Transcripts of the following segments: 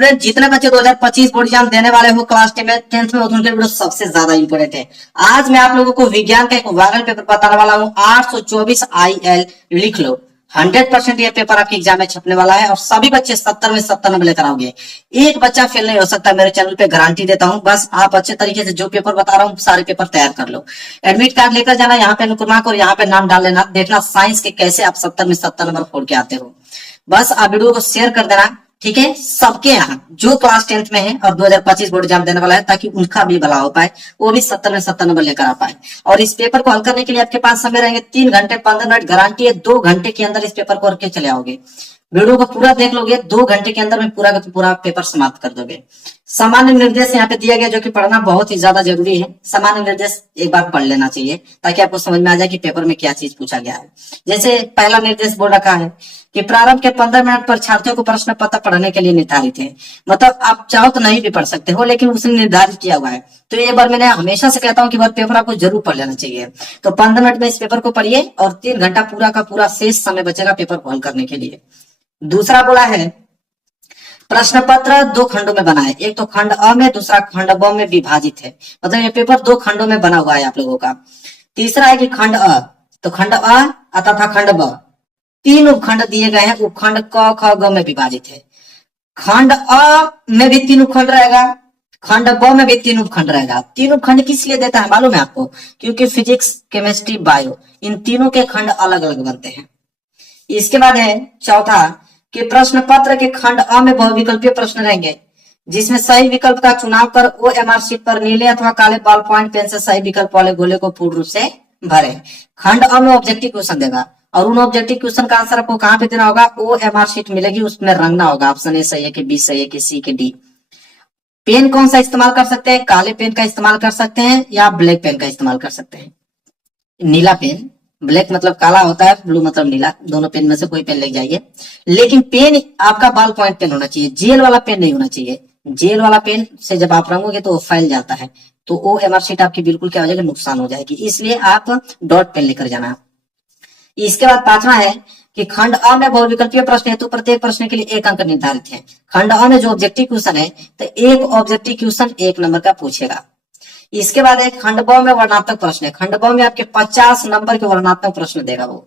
Student जितने बच्चे 2025 board exam देने वाले हो क्लास 10th में, उनके वीडियो सबसे ज्यादा इंपोर्टेंट है। आज मैं आप लोगों को विज्ञान का एक वायरल पेपर बताने वाला हूँ, 824 IL। लिख लो, 100% ये पेपर आपके एग्जाम में छपने वाला है और सभी बच्चे 70 में 70 नंबर लेकर आओगे। एक बच्चा फेल नहीं हो सकता, मेरे चैनल पे गारंटी देता हूँ। बस आप अच्छे तरीके से जो पेपर बता रहा हूँ सारे पेपर तैयार कर लो। एडमिट कार्ड लेकर जाना, यहाँ पे नुकुर और यहाँ पे नाम डाल लेना, देखना साइंस के कैसे आप 70 में 70 नंबर फोड़ के आते हो। बस आप वीडियो को शेयर कर देना, ठीक है, सबके यहाँ जो क्लास 10th में है और 2025 बोर्ड एग्जाम देने वाला है, ताकि उनका भी भला हो पाए, वो भी 70 में 70 नंबर लेकर आ पाए। और इस पेपर को हल करने के लिए आपके पास समय रहेंगे 3 घंटे 15 मिनट, गारंटी है 2 घंटे के अंदर इस पेपर को करके चले आओगे। वीडियो को पूरा देख लोगे, 2 घंटे के अंदर में पूरा का पूरा पेपर समाप्त कर दोगे। सामान्य निर्देश यहाँ पे दिया गया, जो कि पढ़ना बहुत ही ज्यादा जरूरी है। सामान्य निर्देश एक बार पढ़ लेना चाहिए ताकि आपको समझ में आ जाए कि पेपर में क्या चीज पूछा गया है। जैसे पहला निर्देश बोल रखा है कि प्रारंभ के 15 मिनट पर छात्रों को प्रश्न पत्र पढ़ने के लिए निर्धारित है। मतलब आप चाहो तो नहीं भी पढ़ सकते हो, लेकिन उसने निर्धारित किया हुआ है। तो ये बार मैंने हमेशा से कहता हूँ कि बार पेपर आपको जरूर पढ़ लेना चाहिए। तो 15 मिनट में इस पेपर को पढ़िए और 3 घंटा पूरा का पूरा शेष समय बचेगा पेपर को हल करने के लिए। दूसरा बोला है प्रश्न पत्र 2 खंडों में बना है, एक तो खंड अ में, दूसरा खंड ब में विभाजित है। मतलब ये पेपर 2 खंडों में बना हुआ है आप लोगों का। तीसरा है कि खंड अ, तो खंड अ तथा खंड ब 3 उपखंड दिए गए हैं, उपखंड क ख ग में विभाजित है। खंड अ में भी 3 उपखंड रहेगा, खंड ब में भी 3 उपखंड रहेगा। 3 उपखंड किस लिए देता है मालूम है आपको? क्योंकि फिजिक्स, केमिस्ट्री, बायो, इन तीनों के खंड अलग अलग बनते हैं। इसके बाद है चौथा कि प्रश्न पत्र के खंड अ में बहुविकल्पीय प्रश्न रहेंगे, जिसमें सही विकल्प का चुनाव कर OMR शीट पर नीले अथवा काले बॉल पॉइंट पेन से सही विकल्प वाले गोले को पूर्ण रूप से भरे। खंड अ में ऑब्जेक्टिव क्वेश्चन देगा और उन ऑब्जेक्टिव क्वेश्चन का आंसर आपको कहां पे देना होगा? OMR शीट मिलेगी, उसमें रंगना होगा। ऑप्शन ए सही है कि बी सही है कि सी के डी। पेन कौन सा इस्तेमाल कर सकते हैं? काले पेन का इस्तेमाल कर सकते हैं या ब्लैक पेन का इस्तेमाल कर सकते हैं। नीला पेन, ब्लैक मतलब काला होता है, ब्लू मतलब नीला, दोनों पेन में से कोई पेन ले जाइए। लेकिन पेन आपका बॉल पॉइंट पेन होना चाहिए, जेल वाला पेन नहीं होना चाहिए। जेल वाला पेन से जब आप रंगोगे तो वो फैल जाता है, तो OMR शीट आपकी बिल्कुल क्या हो जाएगी? नुकसान हो जाएगी। इसलिए आप डॉट पेन लेकर जाना। इसके बाद 5वां है कि खंड अ में बहुविकल्पीय प्रश्न है, तो प्रत्येक प्रश्न के लिए 1 अंक निर्धारित है। खंड अ में जो ऑब्जेक्टिव क्वेश्चन है, तो एक ऑब्जेक्टिव क्वेश्चन 1 नंबर का पूछेगा। इसके बाद एक खंड ब में वर्णनात्मक प्रश्न है, खंड ब में आपके 50 नंबर के वर्णनात्मक प्रश्न देगा वो।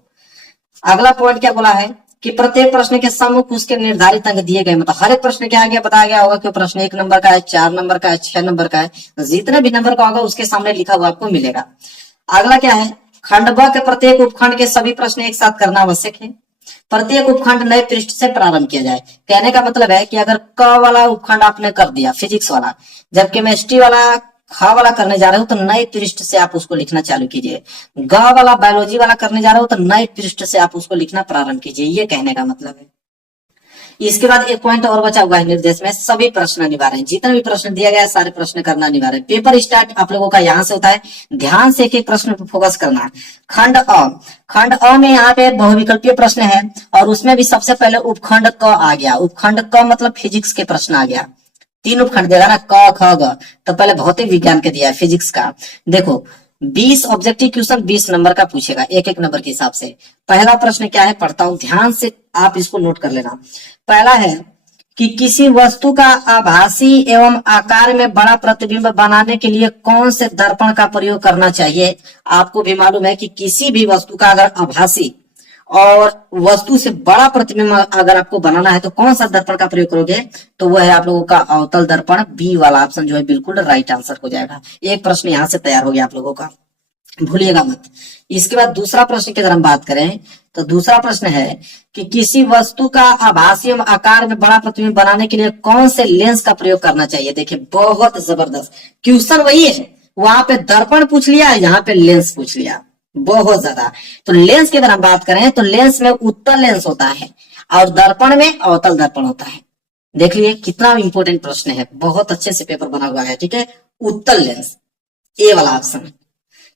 अगला पॉइंट क्या बोला है कि प्रत्येक प्रश्न के सम्मुख उसके निर्धारित अंक दिए गए। मतलब हर एक प्रश्न क्या आगे बताया गया होगा कि प्रश्न 1 नंबर का है, 4 नंबर का है, 6 नंबर का है, जितने भी नंबर का होगा उसके सामने लिखा हुआ आपको मिलेगा। अगला क्या है, खंड ब के प्रत्येक उपखंड के सभी प्रश्न एक साथ करना आवश्यक है। प्रत्येक उपखंड नए पृष्ठ से प्रारंभ किया जाए। कहने का मतलब है कि अगर क वाला उपखंड आपने कर दिया फिजिक्स वाला, जब केमिस्ट्री वाला ख वाला करने जा रहे हो तो नए पृष्ठ से आप उसको लिखना चालू कीजिए। ग वाला बायोलॉजी वाला करने जा रहे हो तो नए पृष्ठ से आप उसको लिखना प्रारंभ कीजिए, ये कहने का मतलब है। इसके बाद एक पॉइंट और बचा हुआ है निर्देश में, सभी प्रश्न अनिवार्य हैं। जितने भी प्रश्न दिया गया है सारे प्रश्न करना अनिवार्य है। पेपर स्टार्ट आप लोगों का यहाँ से होता है, ध्यान से एक एक प्रश्न पर फोकस करना है। खंड अ, खंड अ में यहाँ पे बहुविकल्पीय प्रश्न है और उसमें भी सबसे पहले उपखंड क आ गया। उपखंड क मतलब फिजिक्स के प्रश्न आ गया। 3 उपखंड देगा ना, क ख ग, तो पहले भौतिक विज्ञान के दिया है, फिजिक्स का। देखो 20 ऑब्जेक्टिव क्वेश्चन 20 नंबर का पूछेगा, एक एक नंबर के हिसाब से। पहला प्रश्न क्या है पढ़ता हूं, ध्यान से आप इसको नोट कर लेना। पहला है कि किसी वस्तु का आभासी एवं आकार में बड़ा प्रतिबिंब बनाने के लिए कौन से दर्पण का प्रयोग करना चाहिए। आपको भी मालूम है कि किसी भी वस्तु का अगर आभासी और वस्तु से बड़ा प्रतिबिंब अगर आपको बनाना है तो कौन सा दर्पण का प्रयोग करोगे? तो वो है आप लोगों का अवतल दर्पण। बी वाला ऑप्शन जो है बिल्कुल राइट आंसर हो जाएगा। एक प्रश्न यहां से तैयार हो गया आप लोगों का, भूलिएगा मत। इसके बाद दूसरा प्रश्न की अगर हम बात करें तो दूसरा प्रश्न है कि किसी वस्तु का आभासी आकार में बड़ा प्रतिबिंब बनाने के लिए कौन से लेंस का प्रयोग करना चाहिए। देखिए बहुत जबरदस्त क्वेश्चन वही है, वहां पे दर्पण पूछ लिया, यहाँ पे लेंस पूछ लिया, बहुत ज्यादा। तो लेंस की अगर हम बात करें तो लेंस में उत्तल लेंस होता है और दर्पण में अवतल दर्पण होता है। देख लिए कितना इंपॉर्टेंट प्रश्न है, बहुत अच्छे से पेपर बना हुआ है, ठीक है। उत्तल लेंस, ए वाला ऑप्शन।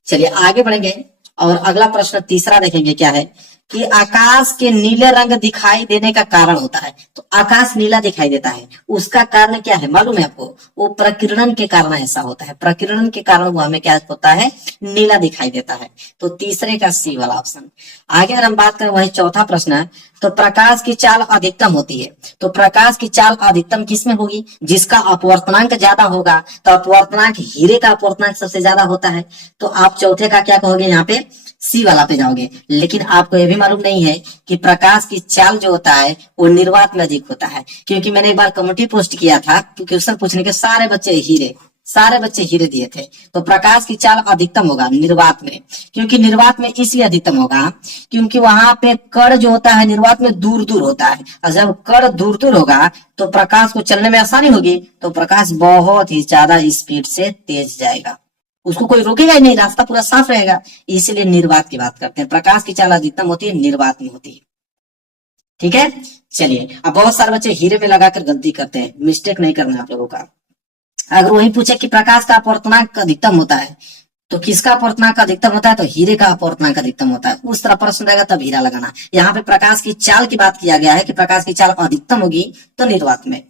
चलिए आगे बढ़ेंगे और अगला प्रश्न तीसरा देखेंगे क्या है कि आकाश के नीले रंग दिखाई देने का कारण होता है। तो आकाश नीला दिखाई देता है, उसका कारण क्या है मालूम है आपको? वो प्रकीर्णन के कारण ऐसा होता है, प्रकीर्णन के कारण वो हमें क्या होता है, नीला दिखाई देता है। तो तीसरे का सी वाला ऑप्शन। आगे अगर हम बात करें वही चौथा प्रश्न है, तो प्रकाश की चाल अधिकतम होती है। तो प्रकाश की चाल अधिकतम किसमें होगी? जिसका अपवर्तनांक ज्यादा होगा। तो अपवर्तनांक हीरे का अपवर्तनांक सबसे ज्यादा होता है। तो आप चौथे का क्या कहोगे? यहाँ पे सी वाला पे जाओगे। लेकिन आपको यह भी मालूम नहीं है कि प्रकाश की चाल जो होता है वो निर्वात में अधिक होता है। क्योंकि मैंने एक बार कमेटी पोस्ट किया था, क्वेश्चन पूछने के सारे बच्चे हीरे दिए थे। तो प्रकाश की चाल अधिकतम होगा निर्वात में। क्योंकि निर्वात में इसलिए अधिकतम होगा क्योंकि वहां पे कण जो होता है निर्वात में दूर दूर होता है, और जब कण दूर दूर होगा तो प्रकाश को चलने में आसानी होगी, तो प्रकाश बहुत ही ज्यादा स्पीड से तेज जाएगा, उसको कोई रोकेगा ही नहीं, रास्ता पूरा साफ रहेगा। इसलिए निर्वात की बात करते हैं, प्रकाश की चाल अधिकतम होती है निर्वात में होती है। ठीक है, चलिए। अब बहुत सारे बच्चे हीरे में लगाकर गलती करते हैं, मिस्टेक नहीं करना आप लोगों का। अगर वही पूछे कि प्रकाश का अपवर्तनांक अधिकतम होता है तो किसका अपवर्तनांक अधिकतम होता है? तो हीरे का अपवर्तनांक अधिकतम होता है। उस तरह प्रश्न रहेगा तब हीरा लगाना। यहाँ पे प्रकाश की चाल की बात किया गया है कि प्रकाश की चाल अधिकतम होगी तो निर्वात में।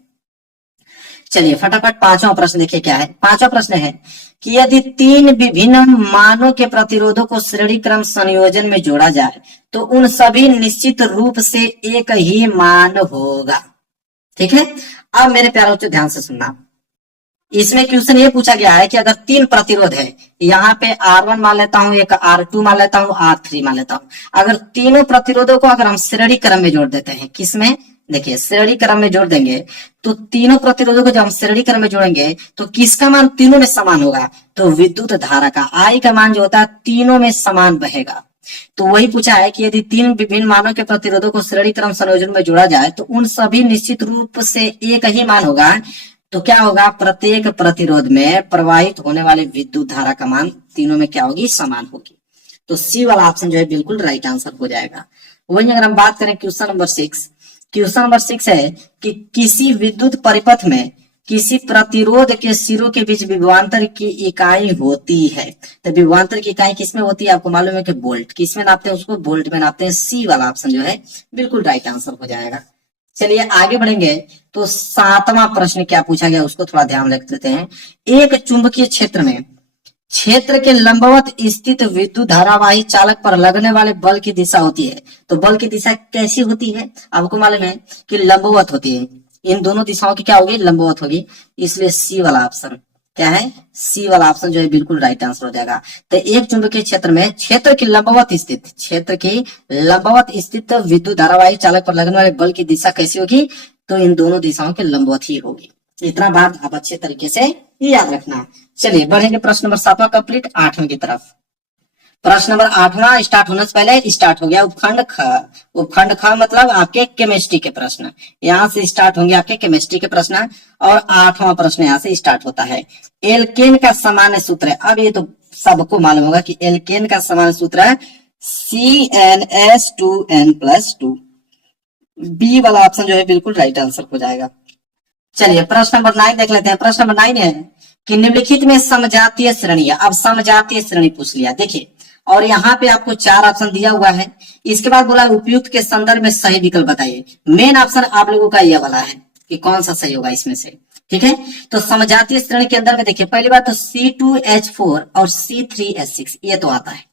चलिए फटाफट पांचवा प्रश्न देखिए क्या है। पांचवा प्रश्न है कि यदि तीन विभिन्न मानों के प्रतिरोधों को श्रेणी क्रम संयोजन में जोड़ा जाए तो उन सभी निश्चित रूप से एक ही मान होगा। ठीक है, अब मेरे प्यारे बच्चों ध्यान से सुनना। इसमें क्वेश्चन ये पूछा गया है कि अगर तीन प्रतिरोध है, यहाँ पे R1 मान लेता हूं, एक R2 मान लेता हूं, R3 मान लेता हूं। अगर तीनों प्रतिरोधों को अगर हम श्रेणी क्रम में जोड़ देते हैं, किसमें? देखिए श्रेणी क्रम में जोड़ देंगे तो तीनों प्रतिरोधों को जब हम श्रेणी क्रम में जोड़ेंगे तो किसका मान तीनों में समान होगा? तो विद्युत धारा का, I का मान जो होता है तीनों में समान बहेगा। तो वही पूछा है कि यदि तीन विभिन्न मानों के प्रतिरोधों को श्रेणी क्रम संयोजन में जोड़ा जाए तो उन सभी निश्चित रूप से एक ही मान होगा। तो क्या होगा? प्रत्येक प्रतिरोध में प्रवाहित होने वाले विद्युत धारा का मान तीनों में क्या होगी? समान होगी। तो सी वाला ऑप्शन जो है बिल्कुल राइट आंसर हो जाएगा। वही अगर हम बात करें क्वेश्चन नंबर 6, क्वेश्चन नंबर 6 है कि किसी विद्युत परिपथ में किसी प्रतिरोध के सिरों के बीच विभवांतर की इकाई होती है। तो विभवांतर की इकाई किसमें होती है? आपको मालूम है कि वोल्ट। किसमें नापते हैं उसको? वोल्ट में नापते हैं। सी वाला ऑप्शन जो है बिल्कुल राइट आंसर हो जाएगा। चलिए आगे बढ़ेंगे तो सातवां प्रश्न क्या पूछा गया उसको थोड़ा ध्यान रख लेते हैं। एक चुंबकीय क्षेत्र में क्षेत्र के लंबवत स्थित विद्युत धारावाही चालक पर लगने वाले बल की दिशा होती है। तो बल की दिशा कैसी होती है? आपको मालूम है कि लंबवत होती है। इन दोनों दिशाओं की क्या होगी? लंबवत होगी। इसलिए सी वाला ऑप्शन क्या है? सी वाला ऑप्शन जो है बिल्कुल राइट आंसर हो जाएगा। तो एक चुंबकीय क्षेत्र में क्षेत्र की लंबवत स्थित विद्युत धारावाही चालक पर लगने वाले बल की दिशा कैसी होगी? तो इन दोनों दिशाओं के लंबवत ही होगी। इतना बात आप अच्छे तरीके से याद रखना। चलिए बढ़ेंगे प्रश्न नंबर 7वां कंप्लीट 8वें की तरफ। प्रश्न नंबर 8वां स्टार्ट होने से पहले स्टार्ट हो गया उपखंड ख। उपखंड ख मतलब आपके केमिस्ट्री के प्रश्न, यहाँ से स्टार्ट होंगे आपके केमिस्ट्री के प्रश्न। और 8वां प्रश्न यहाँ से स्टार्ट होता है। एल्केन का सामान्य सूत्र है। अब ये तो सबको मालूम होगा कि एल्केन का सामान्य सूत्र है CnS2n+2। बी वाला ऑप्शन जो है बिल्कुल राइट आंसर हो जाएगा। चलिए प्रश्न नंबर 9 देख लेते हैं। प्रश्न नंबर 9 है कि निम्नलिखित में समजातीय श्रेणी है। अब समजातीय श्रेणी पूछ लिया देखिए, और यहाँ पे आपको 4 ऑप्शन दिया हुआ है। इसके बाद बोला उपयुक्त के संदर्भ में सही विकल्प बताइए। मेन ऑप्शन आप लोगों का यह वाला है कि कौन सा सही होगा इसमें से। ठीक है, तो समजातीय श्रेणी के अंदर में देखिए पहली बात तो C2H4 और C3H6 ये तो आता है।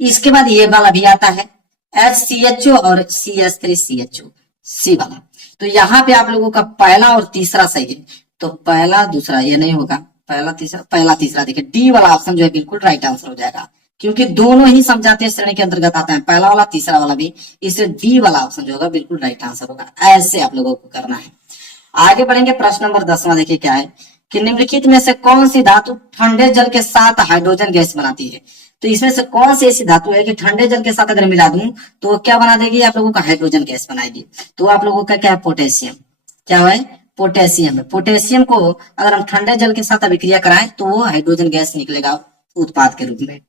इसके बाद ये वाला भी आता है HCHO और CH3CHO सी वाला। तो यहाँ पे आप लोगों का पहला और तीसरा सही है। तो पहला दूसरा ये नहीं होगा, पहला तीसरा देखिए डी वाला ऑप्शन जो है बिल्कुल राइट आंसर हो जाएगा, क्योंकि दोनों ही समझाते श्रेणी के अंतर्गत आते हैं, पहला वाला तीसरा वाला भी। इसलिए डी वाला ऑप्शन जो होगा बिल्कुल राइट आंसर होगा। ऐसे आप लोगों को करना है। आगे बढ़ेंगे प्रश्न नंबर 10वां देखिए क्या है कि निम्नलिखित में से कौन सी धातु ठंडे जल के साथ हाइड्रोजन गैस बनाती है। तो इसमें से कौन सी ऐसी धातु है कि ठंडे जल के साथ अगर मिला दूं तो क्या बना देगी? आप लोगों का हाइड्रोजन गैस बनाएगी। तो आप लोगों का क्या है? पोटेशियम। क्या है? पोटेशियम है। पोटेशियम को अगर हम ठंडे जल के साथ अभिक्रिया कराएं तो वो हाइड्रोजन गैस निकलेगा उत्पाद के रूप में।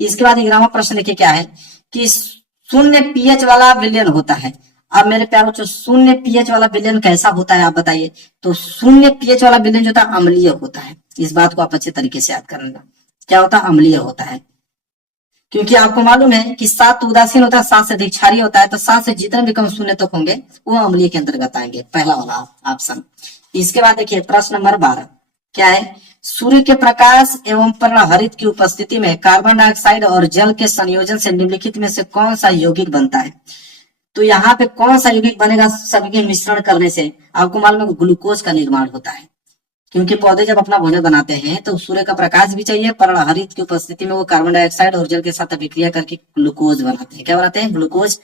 इसके बाद 11वां प्रश्न देखिए क्या है कि शून्य पीएच वाला विलयन होता है। अब मेरे प्यारों बच्चों शून्य पीएच वाला विलयन कैसा होता है आप बताइए। तो शून्य पीएच वाला विलयन जो होता है अम्लीय होता है। इस बात को आप अच्छे तरीके से याद करना। क्या होता है? अम्लीय होता है। क्योंकि आपको मालूम है कि 7 तो उदासीन होता है, 7 से अधिक क्षारीय होता है, तो 7 से जितने भी कम शून्य तक होंगे वो अम्लीय के अंतर्गत आएंगे, पहला वाला ऑप्शन। इसके बाद देखिए प्रश्न नंबर 12 क्या है, सूर्य के प्रकाश एवं पर्णहरित की उपस्थिति में कार्बन डाइऑक्साइड और जल के संयोजन से निम्नलिखित में से कौन सा यौगिक बनता है। तो यहाँ पे कौन सा यौगिक बनेगा, सभी के मिश्रण करने से आपको मालूम है ग्लूकोज का निर्माण होता है, क्योंकि पौधे जब अपना भोजन बनाते हैं तो सूर्य का प्रकाश भी चाहिए, पर्णहरित की उपस्थिति में वो कार्बन डाइऑक्साइड और जल के साथ अभिक्रिया करके ग्लूकोज बनाते हैं। क्या बनाते हैं, ग्लूकोज।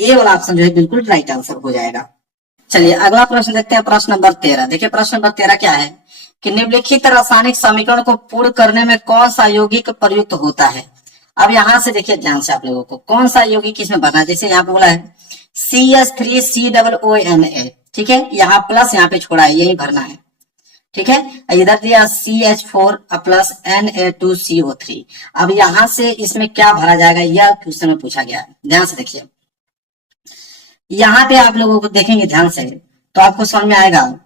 ए वाला ऑप्शन जो है बिल्कुल राइट आंसर हो जाएगा। चलिए अगला प्रश्न देखते हैं, प्रश्न नंबर 13। देखिए प्रश्न नंबर 13 क्या है कि निम्नलिखित रासायनिक समीकरण को पूर्ण करने में कौन सा यौगिक प्रयुक्त होता है। अब यहाँ से देखिए ध्यान से आप लोगों को कौन सा यौगिक इसमें भरना है। जैसे यहाँ पे बोला है CH3COONA, ठीक है, यहाँ प्लस यहाँ पे छोड़ा है, यही भरना है, ठीक है। इधर दिया CH4 प्लस Na2CO3। अब यहां से इसमें क्या भरा जाएगा, यह क्वेश्चन में पूछा गया है। ध्यान से देखिए, यहां पे आप लोगों को देखेंगे ध्यान से तो आपको समझ में आएगा।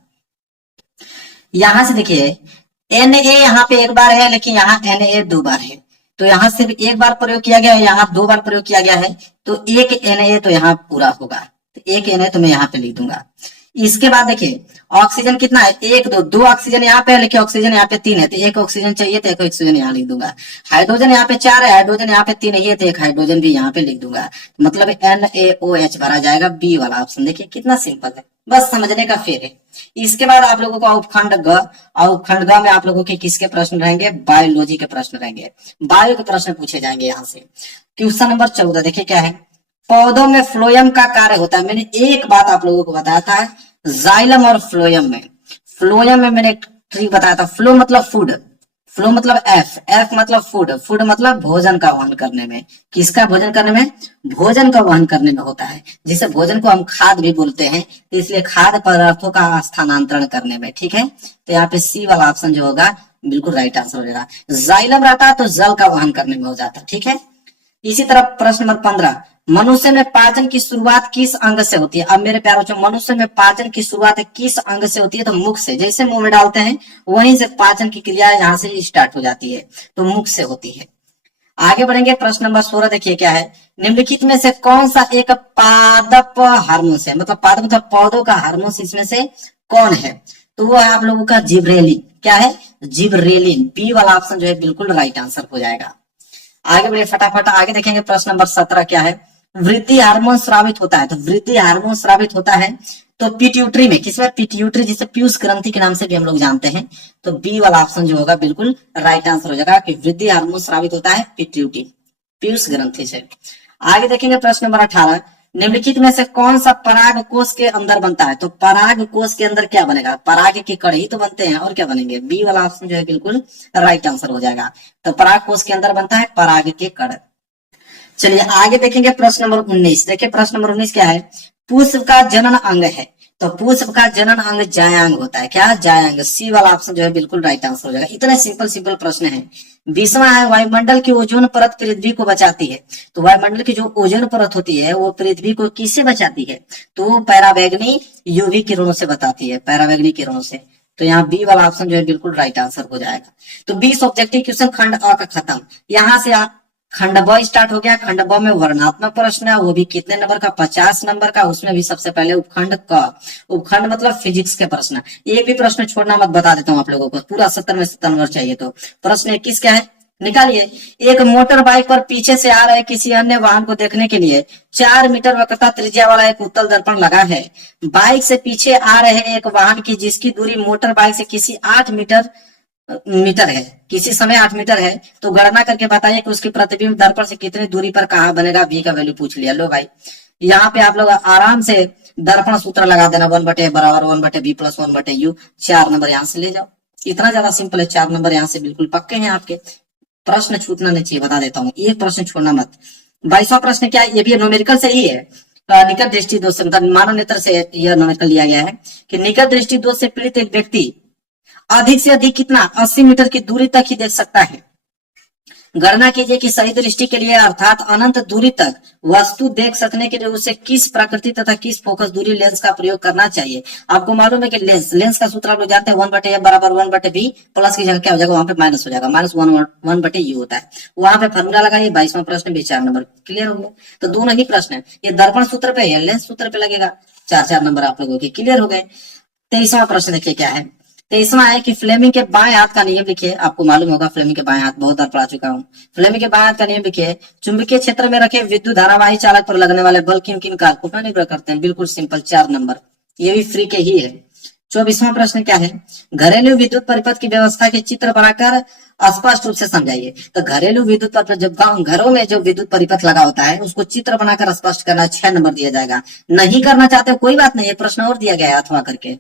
यहां से देखिए Na यहाँ पे एक बार है, लेकिन यहाँ Na 2 बार है, तो यहाँ सिर्फ एक बार प्रयोग किया गया है, यहाँ 2 बार प्रयोग किया गया है, तो एक Na तो यहाँ पूरा होगा, तो एक Na तो मैं यहाँ पे लिख दूंगा। इसके बाद देखिए ऑक्सीजन कितना है, 1 2 2 ऑक्सीजन यहाँ पे है, लेकिन ऑक्सीजन यहाँ पे 3 है, तो एक ऑक्सीजन चाहिए, तो एक ऑक्सीजन यहाँ लिख दूंगा। हाइड्रोजन यहाँ पे 4 है, हाइड्रोजन यहाँ पे 3 है, तो एक हाइड्रोजन भी यहाँ पे लिख दूंगा, मतलब NaOH भरा जाएगा, बी वाला ऑप्शन। देखिए कितना सिंपल है, बस समझने का फेर है। इसके बाद आप लोगों का उपखंड ग, और उपखंड ग में आप लोगों के किसके प्रश्न रहेंगे, बायोलॉजी के प्रश्न रहेंगे, बायो के प्रश्न पूछे जाएंगे। यहाँ से क्वेश्चन नंबर 14 देखिए क्या है, पौधों में फ्लोएम का कार्य होता है। मैंने एक बात आप लोगों को बताया था जाइलम और फ्लोएम में। फ्लोएम में मैंने एक ट्रिक बताया था, फ्लो मतलब फूड, फ्लो मतलब एफ मतलब फूड, फूड मतलब भोजन का वहन करने में। किसका भोजन करने में, भोजन का वहन करने में होता है, जिसे भोजन को हम खाद भी बोलते हैं, तो इसलिए खाद्य पदार्थों का स्थानांतरण करने में, ठीक है। तो यहाँ पे सी वाला ऑप्शन जो होगा बिल्कुल राइट आंसर हो जाएगा। जाइलम रहता है तो जल का वहन करने में हो जाता है, ठीक है। इसी तरह प्रश्न नंबर 15, मनुष्य में पाचन की शुरुआत किस अंग से होती है। अब मेरे प्यारे बच्चों, मनुष्य में पाचन की शुरुआत किस अंग से होती है, तो मुख से। जैसे मुंह में डालते हैं वहीं से पाचन की क्रिया यहाँ से स्टार्ट हो जाती है, तो मुख से होती है। आगे बढ़ेंगे, प्रश्न नंबर 16 देखिए क्या है, निम्नलिखित में से कौन सा एक पादप हार्मोन है, मतलब पादप मतलब पौधों का हार्मोन इसमें से कौन है, तो वो है आप लोगों का जिब्रेलिन। क्या है, जिब्रेलिन। बी वाला ऑप्शन जो है बिल्कुल राइट आंसर हो जाएगा। आगे बढ़े फटाफट, आगे देखेंगे प्रश्न नंबर 17 क्या है, वृद्धि हार्मोन स्रावित होता है। तो वृद्धि हार्मोन स्रावित होता है तो पिट्यूटरी में, किसमें, पिट्यूटरी, जिसे पीयूष ग्रंथि के नाम से भी हम लोग जानते हैं, तो बी वाला ऑप्शन जो होगा बिल्कुल राइट आंसर हो जाएगा कि वृद्धि हार्मोन स्रावित होता है पिट्यूटरी, पीयूष ग्रंथि से। आगे देखेंगे प्रश्न नंबर 18, निम्नलिखित में से कौन सा पराग कोष के अंदर बनता है। तो पराग कोष के अंदर क्या बनेगा, पराग के कण ही तो बनते हैं, और क्या बनेंगे, बी वाला ऑप्शन जो है बिल्कुल राइट आंसर हो जाएगा। तो पराग कोष के अंदर बनता है पराग के कण। चलिए आगे देखेंगे प्रश्न नंबर 19। देखिए प्रश्न नंबर 19 क्या है, पुष्प का जनन अंग है। तो पुष्प का जनन अंग जायांग होता है। क्या, जायांग। सी वाला ऑप्शन जो है बिल्कुल राइट आंसर हो जाएगा। इतने सिंपल सिंपल प्रश्न है। 20वां है, वायुमंडल की ओजोन परत पृथ्वी को बचाती है। तो वायुमंडल की जो ओजोन परत होती है वो पृथ्वी को किससे बचाती है, तो पैरावैगनी यूवी किरणों से बताती है, पैरावैगनी किरणों से। तो यहाँ बी वाला ऑप्शन जो है बिल्कुल राइट आंसर हो जाएगा। तो 20 ऑब्जेक्टिव क्वेश्चन खंड अ का खत्म। यहाँ से खंड ब स्टार्ट हो गया। खंड ब में वर्णात्मक प्रश्न है, वो भी कितने नंबर का, 50 नंबर का। उसमें भी सबसे पहले उपखंड क, उपखंड मतलब फिजिक्स के प्रश्न। एक भी प्रश्न छोड़ना मत, बता देता हूँ आप लोगों को, पूरा 70 में 70 नंबर चाहिए। तो प्रश्न 21 क्या है, निकालिए। एक मोटर बाइक पर पीछे से आ रहे किसी अन्य वाहन को देखने के लिए 4 मीटर वक्रता त्रिज्या वाला एक उत्तल दर्पण लगा है। बाइक से पीछे आ रहे एक वाहन की जिसकी दूरी मोटर बाइक से किसी 8 मीटर है, किसी समय 8 मीटर है, तो गणना करके बताइए कि उसकी प्रतिबिंब दर्पण से कितनी दूरी पर कहाँ बनेगा। बी का वैल्यू पूछ लिया। लो भाई, यहाँ पे आप लोग आराम से दर्पण सूत्र लगा देना, 1/a बराबर 1/b प्लस 1/u। 4 नंबर यहाँ से ले जाओ। इतना ज्यादा सिंपल है, 4 नंबर यहाँ से बिल्कुल पक्के हैं आपके। प्रश्न छूटना नहीं चाहिए, बता देता हूँ, एक प्रश्न छोड़ना मत। 22वां प्रश्न क्या है, ये भी न्यूमेरिकल से ही है। निकट दृष्टि दोष से, मतलब मानव नेत्र से यह न्यूमेरिकल लिया गया है कि निकट दृष्टि दोष से पीड़ित एक व्यक्ति अधिक से अधिक कितना, 80 मीटर की दूरी तक ही देख सकता है। गणना कीजिए कि सही दृष्टि के लिए अर्थात अनंत दूरी तक वस्तु देख सकने के लिए उसे किस प्रकृति तथा किस फोकस दूरी लेंस का प्रयोग करना चाहिए। आपको मालूम है कि लेंस का सूत्र आप लोग जानते हैं, 1/f बराबर 1/b, प्लस की जगह क्या हो जाएगा, वहां पे माइनस हो जाएगा, -1/u होता है। वहां पे फॉर्मूला लगाइए, 22वां प्रश्न भी 4 नंबर क्लियर हो गया। तो दोनों ही प्रश्न है, ये दर्पण सूत्र पे है, लेंस सूत्र पे लगेगा, 4 नंबर आप लोगों के क्लियर हो गए। 23वां प्रश्न देखिए क्या है। 23वां है कि फ्लेमिंग के बाएं हाथ का नियम लिखिए। आपको मालूम होगा फ्लेमिंग के बाएं हाथ, बहुत बार पढ़ा चुका हूँ। फ्लेमिंग के बाएं हाथ का नियम लिखिए। चुंबकीय क्षेत्र में रखे विद्युत धारावाही चालक पर लगने वाले बल किन किन कारकों पर निर्भर करते हैं। बिल्कुल सिंपल, 4 नंबर, ये भी फ्री के ही है। 24वां प्रश्न क्या है, घरेलू विद्युत परिपथ की व्यवस्था के चित्र बनाकर स्पष्ट रूप से समझाइए। तो घरेलू विद्युत परिपथ, जब घरों में जो विद्युत परिपथ लगा होता है उसको चित्र बनाकर स्पष्ट करना, 6 नंबर दिया जाएगा। नहीं करना चाहते हो कोई बात नहीं, प्रश्न और दिया गया है अथवा करके।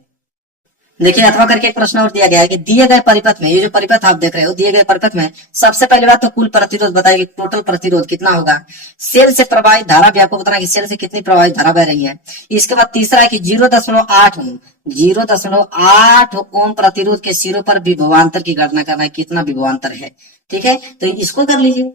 देखिए अथवा करके एक प्रश्न और दिया गया है कि दिए गए परिपथ में, ये जो परिपथ आप देख रहे हो, दिए गए परिपथ में सबसे पहली बात तो कुल प्रतिरोध बताइए, टोटल प्रतिरोध कितना होगा। सेल से प्रवाहित धारा भी आपको बताना कि सेल से कितनी प्रवाहित धारा बह रही है। इसके बाद तीसरा है कि 0.8 ओम, 0.8 ओम प्रतिरोध के सिरों पर विभवांतर की गणना करना है, कितना विभवांतर है। ठीक है, तो इसको कर लीजिए।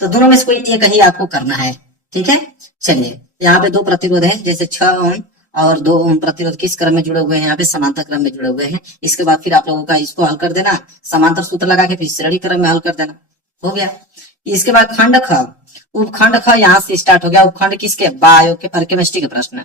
तो दोनों में से कोई एक ही आपको करना है। ठीक है, चलिए यहाँ पे 2 प्रतिरोध है, जैसे 6 ओम और 2 ओम प्रतिरोध किस क्रम में जुड़े हुए हैं, यहाँ पे समांतर क्रम में जुड़े हुए हैं। इसके बाद फिर आप लोगों का इसको हल कर देना, समांतर सूत्र लगा के फिर श्रेणी क्रम में हल कर देना, हो गया। इसके बाद खंड ख, उपखंड ख यहाँ से स्टार्ट हो गया। उपखंड किसके, बायो के पर केमिस्ट्री के प्रश्न।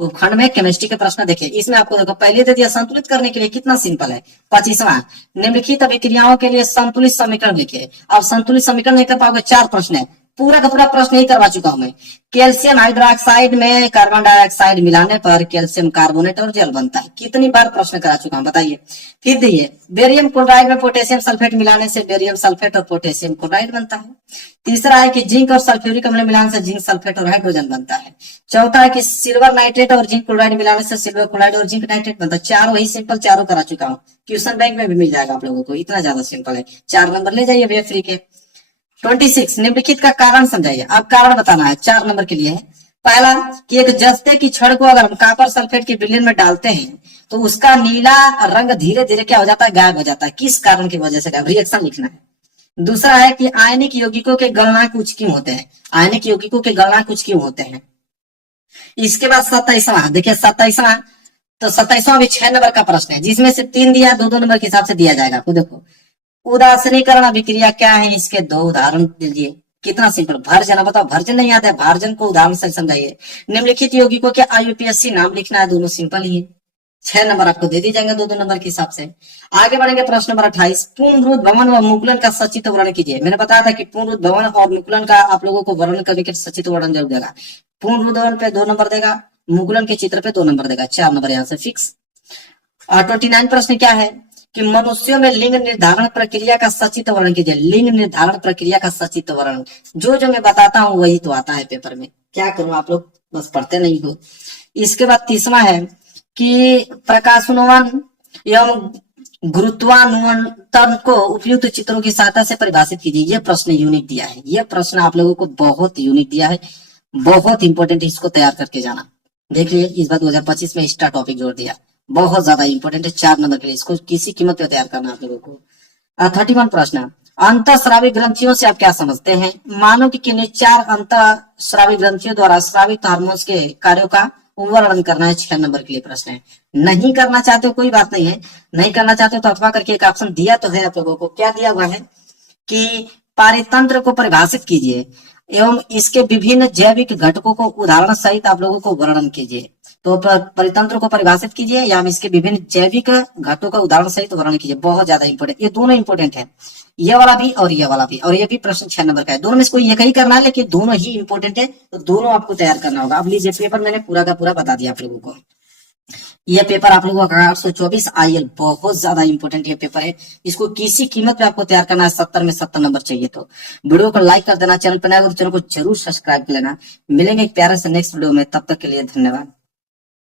उपखंड में केमिस्ट्री के प्रश्न देखिए, इसमें आपको देखो पहले दे दिया संतुलित करने के लिए, कितना सिंपल है। 25वां, निम्नलिखित अभिक्रियाओं के लिए संतुलित समीकरण लिखिए। अब संतुलित समीकरण नहीं कर पाओगे, 4 प्रश्न है, पूरा का पूरा प्रश्न ही करवा चुका हूं मैं। कैल्शियम हाइड्रोक्साइड में कार्बन डाइऑक्साइड मिलाने पर कैल्शियम कार्बोनेट और जल बनता है, कितनी बार प्रश्न करा चुका हूं बताइए। फिर देखिए बेरियम क्लोराइड में पोटेशियम सल्फेट मिलाने से बेरियम सल्फेट और पोटेशियम क्लोराइड बनता है। तीसरा है कि जिंक और सल्फ्यूरिक अम्ल मिलाने से जिंक सल्फेट और हाइड्रोजन बनता है। चौथा है कि सिल्वर नाइट्रेट और जिंक क्लोराइड मिलाने से सिल्वर क्लोराइड और जिंक नाइट्रेट बनता है। चारों ही सिंपल, चारों करा चुका हूँ, क्वेश्चन बैंक में भी मिल जाएगा आप लोगों को, इतना ज्यादा सिंपल है। 4 नंबर ले जाइए भैया फ्री के। 26, निम्नलिखित का कारण समझाइए। अब कारण बताना है, 4 नंबर के लिए है। पहला कि एक जस्ते की छड़ को अगर हम कॉपर सल्फेट के विलयन में डालते हैं तो उसका नीला रंग धीरे धीरे क्या हो जाता है, गायब हो जाता है, किस कारण की वजह से गायब, रिएक्शन लिखना है। दूसरा है कि आयनिक यौगिकों के गलनांक उच्च क्यों होते हैं, आयनिक यौगिकों के गलनांक उच्च क्यों होते हैं। इसके बाद 27वां, देखिए 27वां, तो 27वां भी 6 नंबर का प्रश्न है, जिसमें से 3 दिया, 2-2 नंबर के हिसाब से दिया जाएगा आपको। देखो उदासीनीकरण अभिक्रिया क्या है, इसके 2 उदाहरण दीजिए, कितना सिंपल। भर्जन, बताओ भर्जन नहीं आता है, भर्जन को उदाहरण से समझाइए। निम्नलिखित यौगिकों के IUPAC नाम लिखना है, दोनों सिंपल ही है। 6 नंबर आपको दे दी जाएंगे 2-2 नंबर के हिसाब से। आगे बढ़ेंगे प्रश्न नंबर 28, पूर्णरुध भवन व मुकुलन का सचित्र वर्णन कीजिए। मैंने बताया था कि पूर्णरुध भवन और मुकुलन का आप लोगों को वर्णन करने के सचित्र वर्णन जरूर देगा। पूर्णरुध भवन पे 2 नंबर देगा, मुकुलन के चित्र पे 2 नंबर देगा, 4 नंबर यहाँ से फिक्स। 29 प्रश्न क्या है कि मनुष्यों में लिंग निर्धारण प्रक्रिया का सचित्र वर्णन कीजिए। लिंग निर्धारण प्रक्रिया का सचित्र वर्णन, जो मैं बताता हूँ वही तो आता है पेपर में, क्या करूं आप लोग बस पढ़ते नहीं हो। इसके बाद 30वां है कि प्रकाशनुमान एवं गुरुत्वानुमान को उपयुक्त चित्रों की सहायता से परिभाषित कीजिए। यह प्रश्न यूनिक दिया है, यह प्रश्न आप लोगों को बहुत यूनिक दिया है, बहुत इंपॉर्टेंट, इसको तैयार करके जाना। देखिए इस बार 2025 में एक्स्ट्रा टॉपिक जोड़ दिया, बहुत ज्यादा इंपॉर्टेंट है, 4 नंबर के लिए, इसको किसी कीमत पे तैयार करना आप लोगों को। 31 प्रश्न, अंतःस्रावी ग्रंथियों से आप क्या समझते हैं। मानव की किन्हीं 4 अंतःस्रावी ग्रंथियों द्वारा स्रावित हार्मोन्स के कार्यों का वर्णन करना है, 6 नंबर के लिए प्रश्न है। नहीं करना चाहते हो कोई बात नहीं है, नहीं करना चाहते हो तो अथवा करके एक ऑप्शन दिया तो है आप लोगों को, क्या दिया हुआ है कि पारितंत्र को परिभाषित कीजिए एवं इसके विभिन्न जैविक घटकों को उदाहरण सहित आप लोगों को वर्णन कीजिए। तो परितंत्र को परिभाषित कीजिए या इसके विभिन्न जैविक घटकों का उदाहरण सहित वर्णन कीजिए, बहुत ज्यादा इंपॉर्टेंट, ये दोनों इंपॉर्टेंट है, ये वाला भी और ये वाला भी, और ये भी प्रश्न 6 नंबर का है। दोनों में से कोई एक ही करना है, लेकिन दोनों ही इंपॉर्टेंट है, तो दोनों आपको तैयार करना होगा। अब लीजिए पेपर मैंने पूरा का पूरा बता दिया आप लोगों को। ये पेपर आप लोगों का 824 IL बहुत ज्यादा इंपॉर्टेंट ये पेपर है, इसको किसी कीमत पे आपको तैयार करना है। 70 में 70 नंबर चाहिए, तो वीडियो को लाइक कर देना, चैनल पर नए हो तो चैनल को जरूर सब्सक्राइब कर लेना। मिलेंगे एक प्यारे से नेक्स्ट वीडियो में, तब तक के लिए धन्यवाद।